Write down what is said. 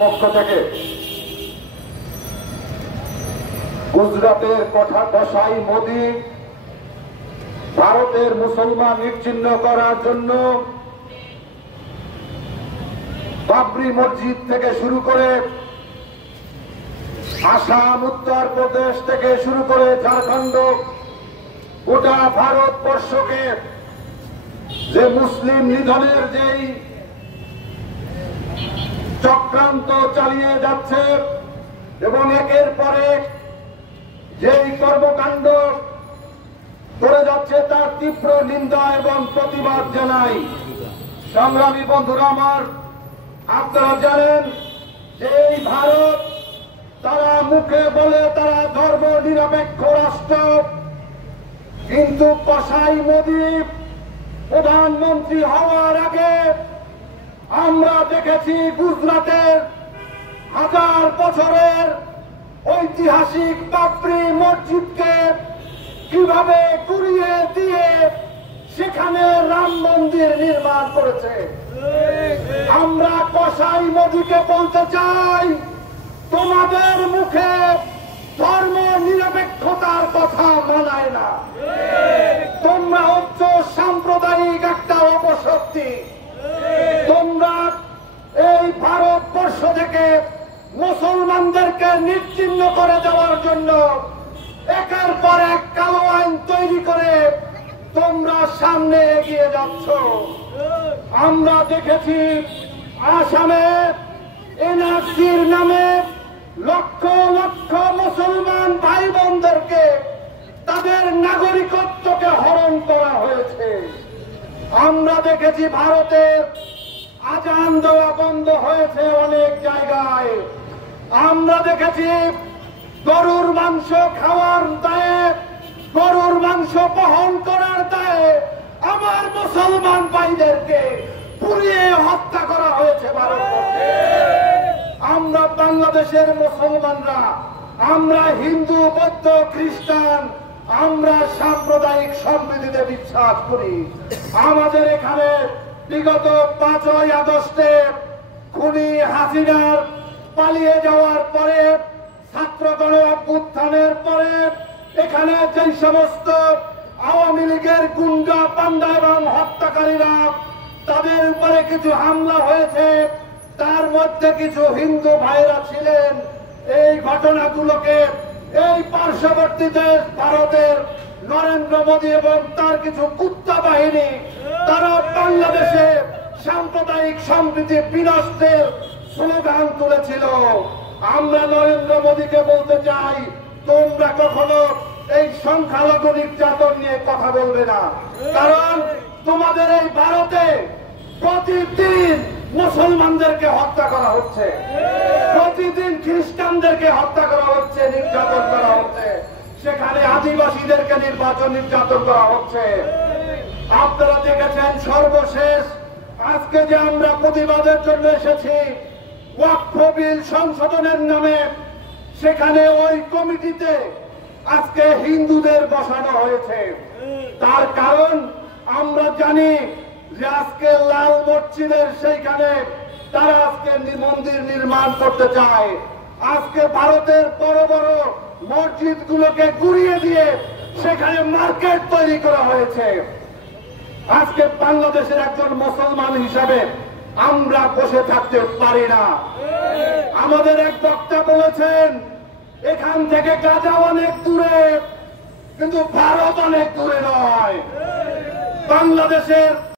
পক্ষ থেকে গুজরাটের কসাই মোদি ভারতের মুসলমান নিশ্চিহ্ন করার জন্য বাবরি মসজিদ থেকে শুরু করে আসাম, উত্তরপ্রদেশ থেকে শুরু করে ঝাড়খণ্ড, গোটা ভারতবর্ষকে যে মুসলিম নিধনের যেই চক্রান্ত চালিয়ে যাচ্ছে এবং একের পর এক যেই কর্মকাণ্ড করে যাচ্ছে তার তীব্র নিন্দা এবং প্রতিবাদ জানাই। সংগ্রামী বন্ধুরা আমার, আপনারা জানেন যে এই ভারত তারা মুখে বলে তারা ধর্ম নিরপেক্ষ রাষ্ট্র, কিন্তু কসাই মোদি প্রধানমন্ত্রী হওয়ার আগে আমরা দেখেছি গুজরাটের 1000 বছরের ঐতিহাসিক বাবরি মসজিদকে কিভাবে গুড়িয়ে দিয়ে সেখানে রাম মন্দির নির্মাণ করেছে। আমরা কসাই মোদিকে বলতে চাই, তোমাদের মুখে ধর্ম নিরপেক্ষতার কথা মানায় না। তোমরা হচ্ছ সাম্প্রদায়িক একটা অপশক্তি। তোমরা এই ভারতবর্ষ থেকে মুসলমানদেরকে নিশ্চিহ্ন করে দেওয়ার জন্য একের পর এক কালো আইন তৈরি করে তোমরা সামনে এগিয়ে যাচ্ছ। আমরা দেখেছি আসামে এনআরসির নামে লক্ষ লক্ষ মুসলমান ভাই বোনদেরকে তাদের নাগরিকত্বকে হরণ করা হয়েছে। আমরা দেখেছি ভারতের আজান দেওয়া বন্ধ হয়েছে অনেক জায়গায়। আমরা দেখেছি গরুর মাংস খাওয়ার দায়ে, গরুর মাংস বহন করার দায়ে আমার মুসলমান ভাইদেরকে পুড়িয়ে হত্যা করা হয়েছে ভারতবর্ষে। আমরা বাংলাদেশের মুসলমানরা, আমরা হিন্দু, বৌদ্ধ, খ্রিস্টান, আমরা সাম্প্রদায়িক সম্প্রীতিতে বিশ্বাস করি। আমাদের এখানে বিগত 5ই আগস্টে খুনি হাসিনার পালিয়ে যাওয়ার পরে, ছাত্র গণ অভ্যুত্থানের পরে এখানে যে সমস্ত আওয়ামী লীগের গুন্ডা, পান্ডা এবং হত্যাকারীরা তাদের উপরে কিছু হামলা হয়েছে, তার মধ্যে কিছু হিন্দু ভাইরা ছিলেন। এই ঘটনাগুলোকে এই পার্শ্ববর্তী দেশ ভারতের নরেন্দ্র মোদী এবং তার কিছু কুত্তা বাহিনী তারা বাংলাদেশে সাম্প্রদায়িক সম্প্রীতি বিনষ্টের স্লোগান তুলেছিল। আমরা নরেন্দ্র মোদীকে বলতে চাই, তোমরা কখনো এই সংখ্যালঘু নির্যাতন নিয়ে কথা বলবে না, কারণ তোমাদের এই ভারতে প্রতিদিন মুসলমানদেরকে হত্যা করা হচ্ছে, প্রতিদিন খ্রিস্টানদেরকে হত্যা করা হচ্ছে, নির্যাতন করা হচ্ছে, সেখানে আদিবাসীদেরকে নির্যাতন করা হচ্ছে। আপনারা দেখেছেন সর্বশেষ আজকে যে আমরা প্রতিবাদের জন্য এসেছি ওয়াকফ বিল সংশোধনের নামে, সেখানে ওই কমিটিতে আজকে হিন্দুদের বসানো হয়েছে। তার কারণ আমরা জানি যে আজকে লাল মসজিদের সেইখানে তারা আজকে মন্দির নির্মাণ করতে চায়। আজকে ভারতের বড় বড় মসজিদ গুলোকে গুড়িয়ে দিয়ে সেখানে মার্কেট তৈরি করা হয়েছে। আজকে বাংলাদেশের একজন মুসলমান হিসাবে আমরা বসে থাকতে পারি না। আমাদের এক বক্তা বলেছেন, এখান থেকে গাজা অনেক দূরে, কিন্তু ভারত অনেক দূরে নয়। বাংলাদেশের